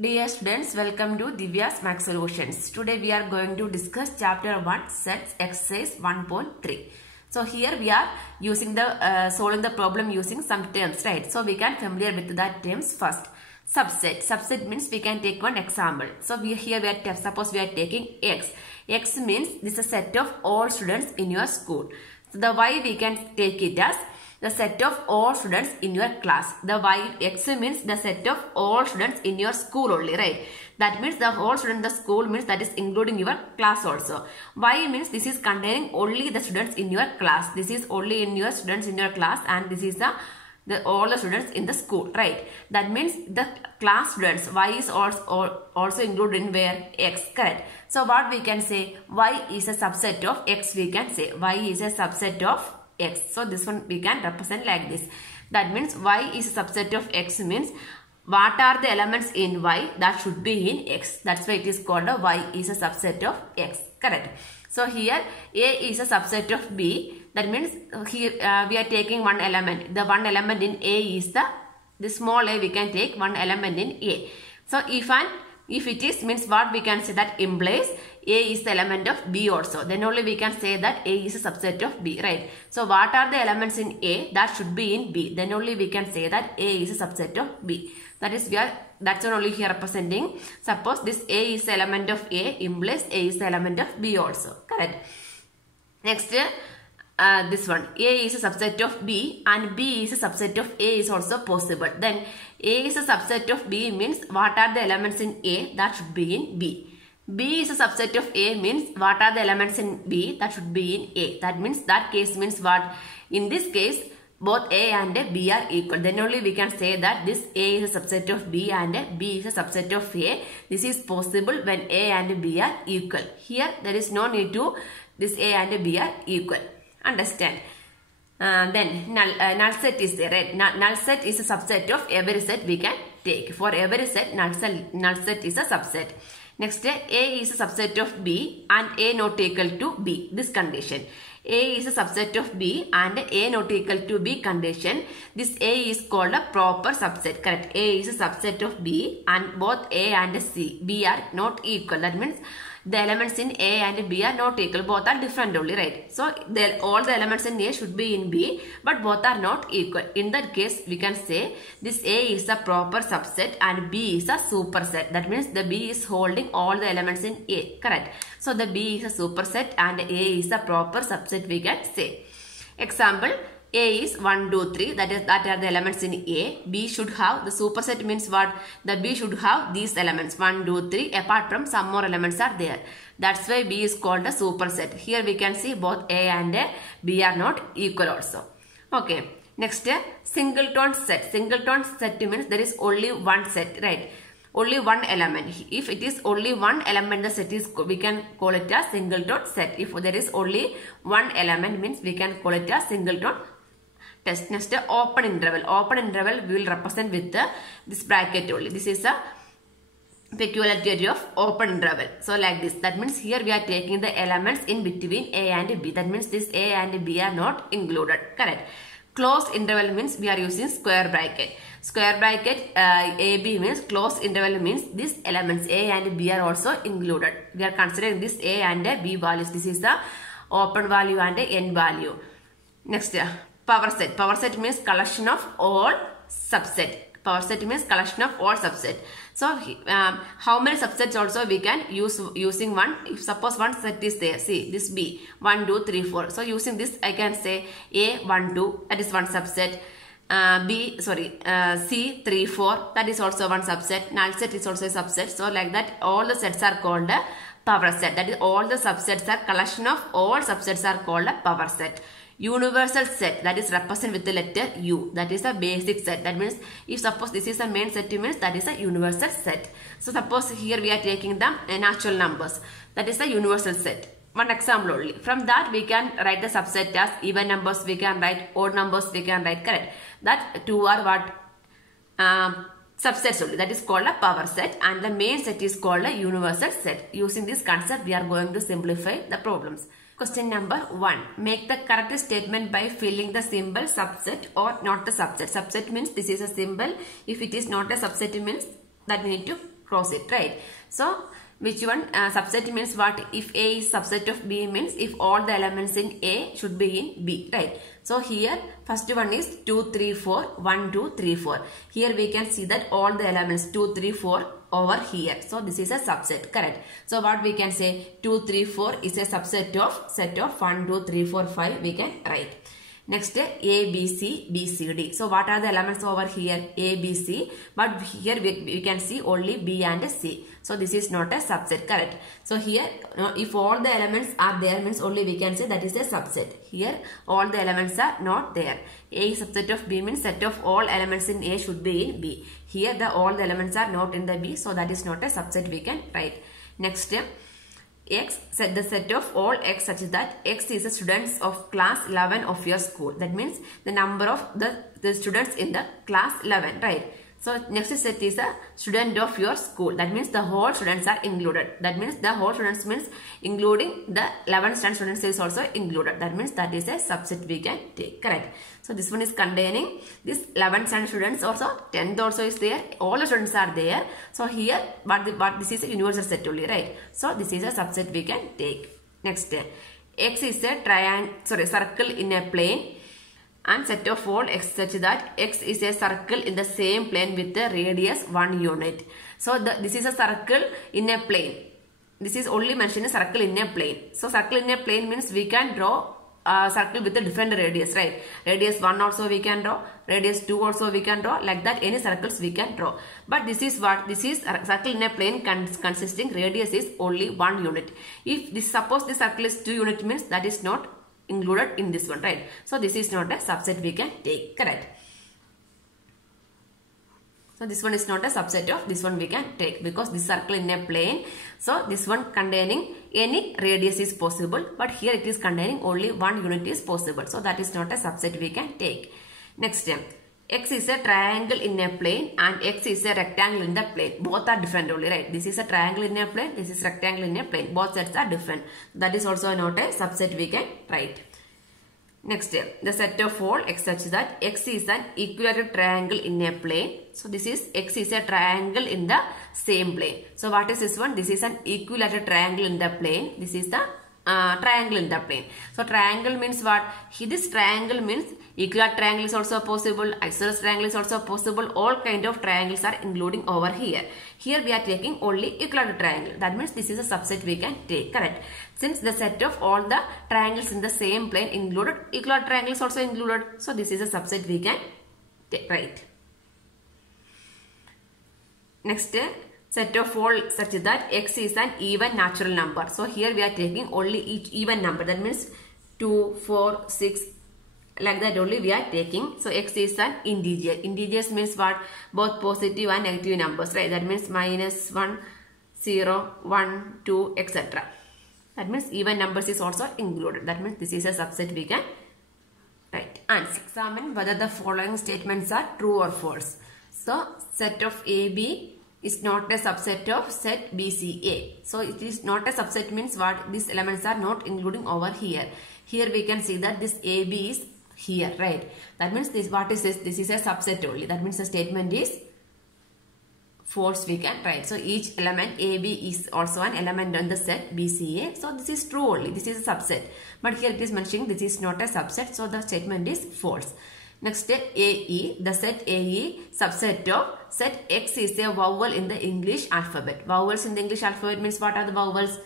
Dear students, welcome to Divya's Max Solutions. Today we are going to discuss chapter 1 sets exercise 1.3. So here we are using the solving the problem using some terms, right? So we can familiar with that terms first. Subset. Subset means we can take one example. So suppose we are taking X. X means this is a set of all students in your school. So the Y we can take it as the set of all students in your class. The X means the set of all students in your school only, right? That means the whole student in the school means that is including your class also. Y means this is containing only the students in your class. This is only in your students in your class, and this is all the students in the school, right? That means the class students. Y is also included in where? X, correct? So what we can say? Y is a subset of X, we can say. Y is a subset of X. So this one we can represent like this. That means Y is a subset of X means what are the elements in Y that should be in X. That's why it is called a Y is a subset of X. Correct. So here A is a subset of B. That means here we are taking one element. The one element in A is the small a we can take one element in A. So if it is means what we can say that implies A is the element of B also. Then only we can say that A is a subset of B, right? So what are the elements in A that should be in B? Then only we can say that A is a subset of B. That is that's only here representing. Suppose this A is the element of A implies A is the element of B also. Correct. Next this one A is a subset of B and B is a subset of A is also possible. Then A is a subset of B means what are the elements in A that should be in B. B is a subset of A means what are the elements in B that should be in A. That means that case means what? In this case both A and B are equal. Then only we can say that this A is a subset of B and B is a subset of A. This is possible when A and B are equal. Here there is no need to this A and B are equal. Understand? Then null set is there, right? Null set is a subset of every set we can take. For every set null set is a subset. Next A is a subset of B and A not equal to B. This condition. A is a subset of B and A not equal to B condition. This A is called a proper subset. Correct. A is a subset of B and both A and B are not equal. That means the elements in A and B are not equal. Both are different only, right? So all the elements in A should be in B, but both are not equal. In that case, we can say this A is a proper subset and B is a superset. That means the B is holding all the elements in A. Correct. So the B is a superset and A is a proper subset, we can say. Example. A is 1, 2, 3. That are the elements in A. B should have, the superset means what? The B should have these elements 1, 2, 3. Apart from some more elements are there. That's why B is called a superset. Here we can see both A and B are not equal also. Okay. Next, singleton set. Singleton set means there is only one set, right? Only one element. If it is only one element, the set is, we can call it a singleton set. If there is only one element means we can call it a singleton test. Next, open interval. Open interval we will represent with this bracket only. This is a peculiarity of open interval. So like this. That means here we are taking the elements in between A and B. That means this A and B are not included. Correct. Closed interval means we are using square bracket. Square bracket AB means closed interval means these elements A and B are also included. We are considering this A and B values. This is the open value and n value. Next, power set. Power set means collection of all subset. Power set means collection of all subset. So how many subsets also we can use using one? If suppose one set is there, see this B 1, 2, 3, 4. So using this I can say A 1, 2, that is one subset. C 3, 4, that is also one subset. Null set is also a subset. So like that all the sets are called a power set. That is all the subsets are collection of all subsets are called a power set. Universal set, that is represented with the letter U. That is a basic set. That means if suppose this is a main set means that is a universal set. So suppose here we are taking the natural numbers. That is a universal set. One example only. From that we can write the subset as even numbers we can write, odd numbers we can write. Correct. That two are what? Subsets only. That is called a power set and the main set is called a universal set. Using this concept we are going to simplify the problems. Question number 1. Make the correct statement by filling the symbol subset or not the subset. Subset means this is a symbol. If it is not a subset means that we need to cross it, right? So which one subset means what? If A is subset of B means if all the elements in A should be in B, right? So here first one is 2, 3, 4, 1, 2, 3, 4. Here we can see that all the elements 2, 3, 4 over here. So this is a subset, correct? So what we can say? 2, 3, 4 is a subset of set of 1, 2, 3, 4, 5 we can write. Next A, B, C, B, C, D. So what are the elements over here? A, B, C. But here we can see only B and C. So this is not a subset, correct? So here if all the elements are there means only we can say that is a subset. Here all the elements are not there. A is subset of B means set of all elements in A should be in B. Here all the elements are not in the B. So that is not a subset we can write. Next X, set the set of all X such that X is the students of class 11 of your school. That means the number of the students in the class 11, right? So next set is a student of your school. That means the whole students are included. That means the whole students means including the 11 standard students is also included. That means that is a subset we can take, correct? So this one is containing this 11 standard students also, 10th also is there. All the students are there. So here but this is a universal set only, right? So this is a subset we can take. Next X is a circle in a plane and set of all X such that X is a circle in the same plane with the radius 1 unit. So this is a circle in a plane. This is only mentioned a circle in a plane. So circle in a plane means we can draw a circle with a different radius, right? Radius 1 also we can draw, radius 2 also we can draw, like that any circles we can draw. But this is what? This is a circle in a plane consisting radius is only 1 unit. If this suppose this circle is 2 unit means that is not included in this one, right? So this is not a subset we can take, correct? So this one is not a subset of this one we can take because this circle in a plane. So this one containing any radius is possible, but here it is containing only 1 unit is possible. So that is not a subset we can take. Next X is a triangle in a plane and X is a rectangle in the plane. Both are different only, right? This is a triangle in a plane, this is rectangle in a plane. Both sets are different. That is also not a subset we can write. Next the set of all X such that X is an equilateral triangle in a plane. So this is X is a triangle in the same plane. So what is this one? This is an equilateral triangle in the plane. This is the triangle in the plane. So triangle means what? This triangle means equilateral triangle is also possible, isosceles triangle is also possible. All kind of triangles are including over here. Here we are taking only equilateral triangle. That means this is a subset we can take, correct? Since the set of all the triangles in the same plane included, equilateral triangle is also included. So this is a subset we can write. Next set of all such that X is an even natural number. So here we are taking only each even number. That means 2, 4, 6, like that only we are taking. So X is an integer. Integers means what? Both positive and negative numbers, right? That means minus 1, 0, 1, 2, etc. That means even numbers is also included. That means this is a subset we can write. And examine whether the following statements are true or false. So set of AB is not a subset of set BCA. So it is not a subset means what? These elements are not including over here. Here we can see that this AB is here, right? That means this, what is this? This is a subset only. That means the statement is false we can write. So each element AB is also an element on the set BCA. So this is true only. This is a subset. But here it is mentioning this is not a subset. So the statement is false. Next AE, the set AE subset of set X is a vowel in the English alphabet. Vowels in the English alphabet means what are the vowels?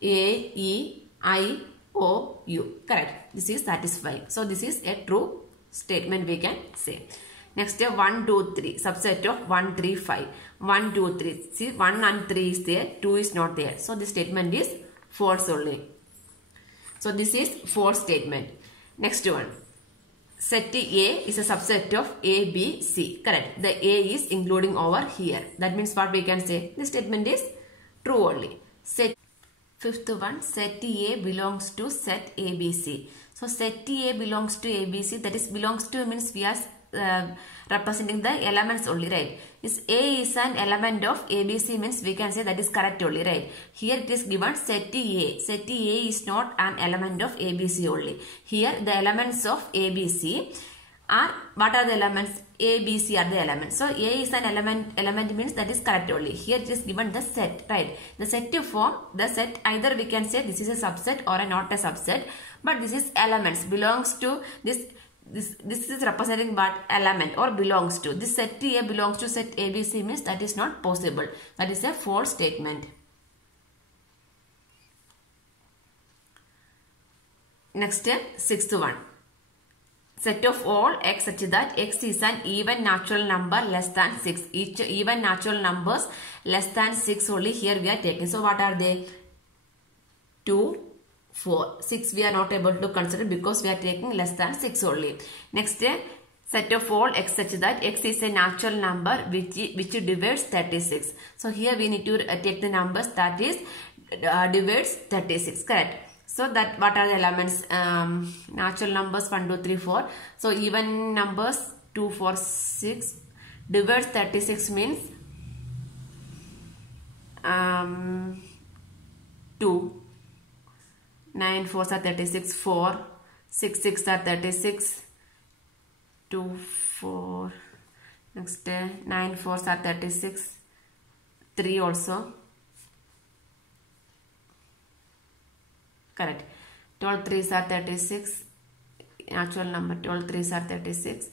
A, E, I, O, U. Correct. This is satisfying. So this is a true statement we can say. Next 1, 2, 3 subset of 1, 3, 5. 1, 2, 3. See 1 and 3 is there, 2 is not there. So this statement is false only. So this is false statement. Next one. Set A is a subset of A, B, C. Correct. The A is including over here. That means what we can say? This statement is true only. Fifth one, set A belongs to set ABC. So set A belongs to ABC. That is belongs to means we are representing the elements only, right? This A is an element of ABC means we can say that is correct only, right? Here it is given set A. Set A is not an element of ABC only. Here the elements of ABC are, what are the elements? A, B, C are the elements. So A is an element means that is correct only. Here it is given the set, right? The set to form, the set either we can say this is a subset or a not a subset, but this is elements, belongs to this is representing what element or belongs to. This set A belongs to set ABC means that is not possible. That is a false statement. Next, sixth one. Set of all x such that x is an even natural number less than 6. Each even natural numbers less than 6 only here we are taking. So what are they? 2, 4. 6 we are not able to consider because we are taking less than 6 only. Next, set of all x such that x is a natural number which divides 36. So here we need to take the numbers that is divides 36. Correct. So that what are the elements? Natural numbers 1, 2, 3, 4. So even numbers 2, 4, 6 divides 36 means 2. 9 4s are 36. 4. 6 6 are 36. 2 4. Next 9 4s are 36. 3 also. Correct. 12 3s are 36. Natural number 12 3s are 36.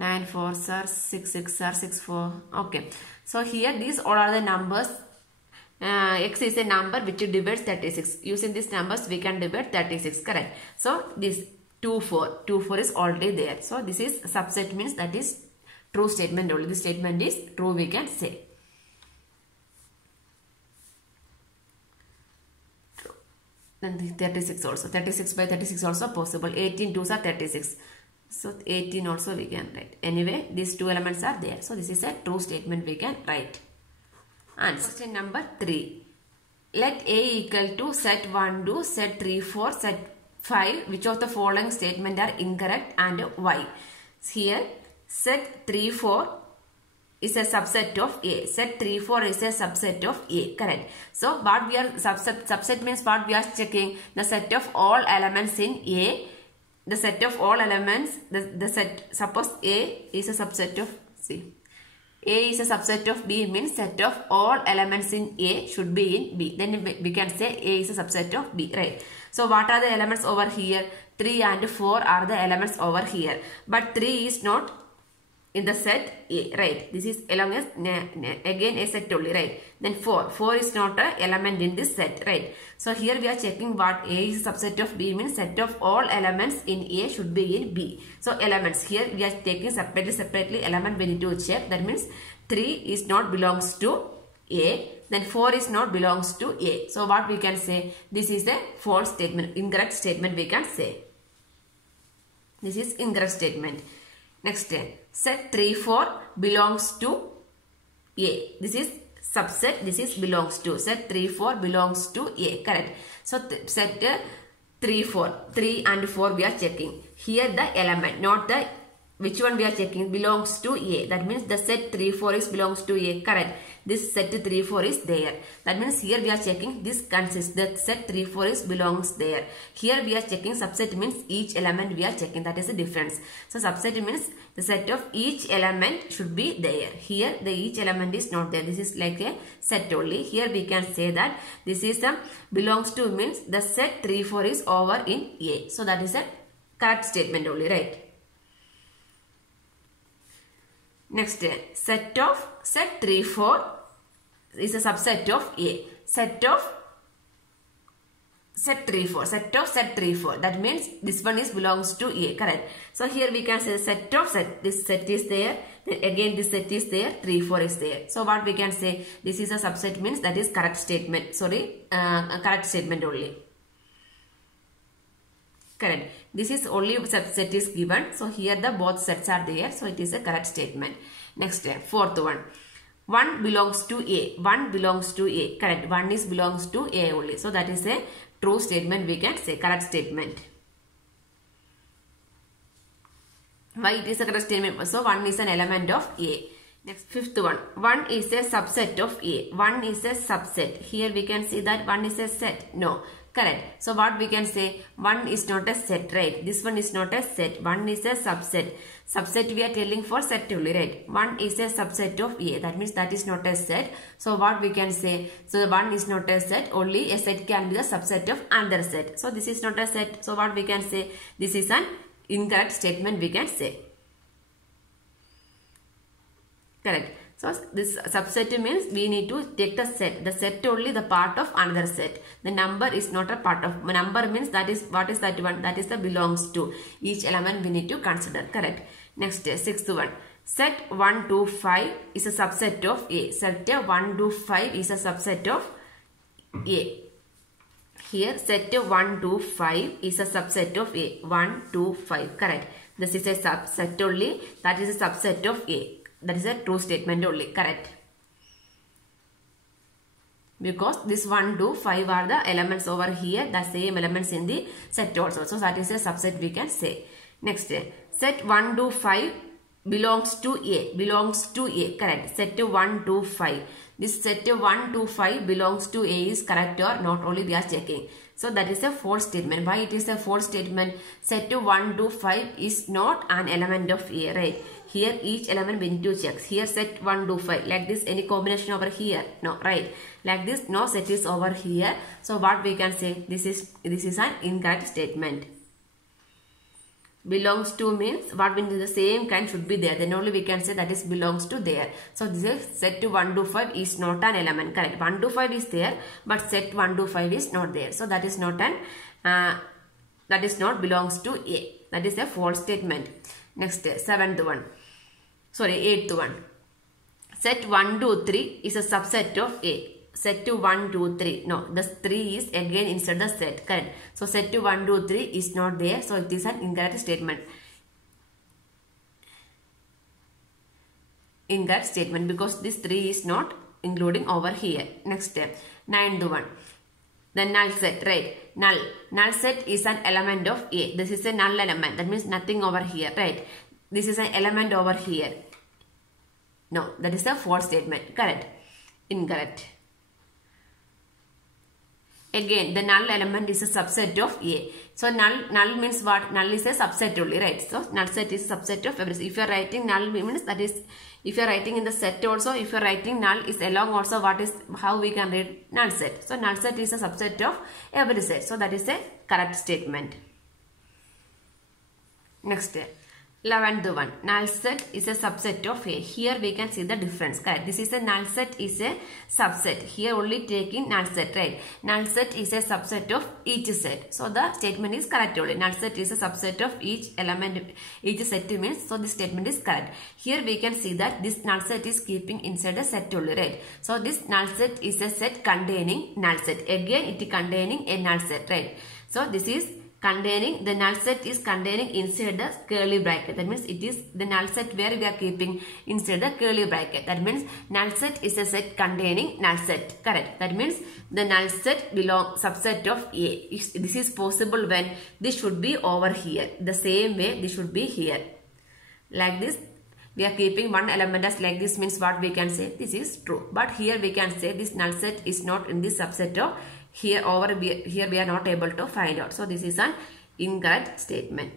9 4s are 6 6 are 6 4. Okay. So here these all are the numbers. X is a number which divides 36. Using these numbers we can divide 36. Correct. So this 2 4. 2 4 is already there. So this is subset means that is true statement only. This statement is true we can say. Then 36 also. 36 by 36 also possible. 18 2s are 36. So 18 also we can write. Anyway, these two elements are there. So this is a true statement we can write. And question number 3. Let A equal to set 1 2, set 3 4, set 5. Which of the following statement are incorrect and why? Here set 3 4 is a subset of A. Set 3 4 is a subset of A. Correct. So what we are subset means what we are checking? The set of all elements in A. The set of all elements, the set, suppose A is a subset of C. A is a subset of B means set of all elements in A should be in B. Then we can say A is a subset of B, right? So what are the elements over here? 3 and 4 are the elements over here. But 3 is not in the set A, right? This is along as again a set only, right? Then 4. 4 is not an element in this set, right? So here we are checking what A is a subset of B means set of all elements in A should be in B. So elements here we are taking separately element we need to check. That means 3 is not belongs to A. Then 4 is not belongs to A. So what we can say? This is a false statement, incorrect statement we can say. This is incorrect statement. Next, set 3 4 belongs to A. This is subset. This is belongs to. Set 3 4 belongs to A. Correct. So set 3 4. 3 and 4 we are checking. Here the element, not the which one we are checking, belongs to A. That means the set 3 4 is belongs to A. Correct. This set 3 4 is there. That means here we are checking this consists. That set 3 4 is belongs there. Here we are checking subset means each element we are checking. That is the difference. So subset means the set of each element should be there. Here the each element is not there. This is like a set only. Here we can say that this is the belongs to means the set 3 4 is over in A. So that is a correct statement only, right? Next, set 3 4 is a subset of A. Set 3 4. Set of set 3 4. That means this one is belongs to A. Correct. So here we can say set of set. This set is there. Then again this set is there. 3 4 is there. So what we can say? This is a subset means that is correct statement. Sorry, correct statement only. Correct. This is only subset is given. So here the both sets are there. So it is a correct statement. Next, fourth one. 1 belongs to A. 1 belongs to A. Correct. 1 is belongs to A only. So that is a true statement we can say. Correct statement. Why it is a correct statement? So 1 is an element of A. Next, fifth one. 1 is a subset of A. 1 is a subset. Here we can see that 1 is a set. No. Correct. So what we can say? 1 is not a set, right? This one is not a set. 1 is a subset. Subset we are telling for set only, right? 1 is a subset of A. That means that is not a set. So what we can say? So the 1 is not a set. Only a set can be the subset of another set. So this is not a set. So what we can say? This is an incorrect statement we can say. Correct. So this subset means we need to take the set only the part of another set. The number is not a part of, number means that is, what is that one? That is the belongs to. Each element we need to consider. Correct. Next, sixth one. Set 1 to 5 is a subset of A. Set 1 to 5 is a subset of A. Here set 1 to 5 is a subset of A. 1 to 5. Correct. This is a subset only. That is a subset of A. That is a true statement only. Correct. Because this 1 to 5 are the elements over here. The same elements in the set also. So that is a subset we can say. Next, set 1 to 5 belongs to A. Belongs to A. Correct. Set 1 to 5. This set 1 to 5 belongs to A is correct or not, only we are checking. So that is a false statement. Why it is a false statement? Set 1 to 5 is not an element of A, right? Here each element we need to check. Here set 1 to 5. Like this, any combination over here? No, right? Like this, no set is over here. So what we can say? This is an incorrect statement. Belongs to means what means the same kind should be there. Then only we can say that is belongs to there. So this is set to 1 to 5 is not an element. Correct. 1 to 5 is there, but set 1 to 5 is not there. So that is not an that is not belongs to A. That is a false statement. Next, seventh one. Sorry, eighth one. Set 1 to 3 is a subset of A. Set to 1 to 3. No, the 3 is again inside the set. Correct. So set to 1 to 3 is not there. So it is an incorrect statement. Incorrect statement because this 3 is not including over here. Next step. Ninth one. The null set, right? Null. Null set is an element of A. This is a null element. That means nothing over here, right? This is an element over here. No, that is a false statement. Correct. Incorrect. Again, the null element is a subset of A. So null means what? Null is a subset only, right? So null set is a subset of everything. If you are writing null means that is, if you are writing in the set also, if you are writing null is along also, what is, how we can read null set. So null set is a subset of every set. So that is a correct statement. Next, 11th one. Null set is a subset of A. Here we can see the difference. Correct. This is a null set is a subset. Here only taking null set, right? Null set is a subset of each set. So the statement is correct only. Null set is a subset of each element, each set means. So this statement is correct. Here we can see that this null set is keeping inside a set only, right? So this null set is a set containing null set. Again it is containing a null set, right? So this is containing, the null set is containing inside the curly bracket. That means it is the null set where we are keeping inside the curly bracket. That means null set is a set containing null set. Correct. That means the null set belongs subset of A. This is possible when this should be over here. The same way this should be here. Like this. We are keeping one element as like this means what we can say? This is true. But here we can say this null set is not in this subset of here we are not able to find out. So this is an incorrect statement.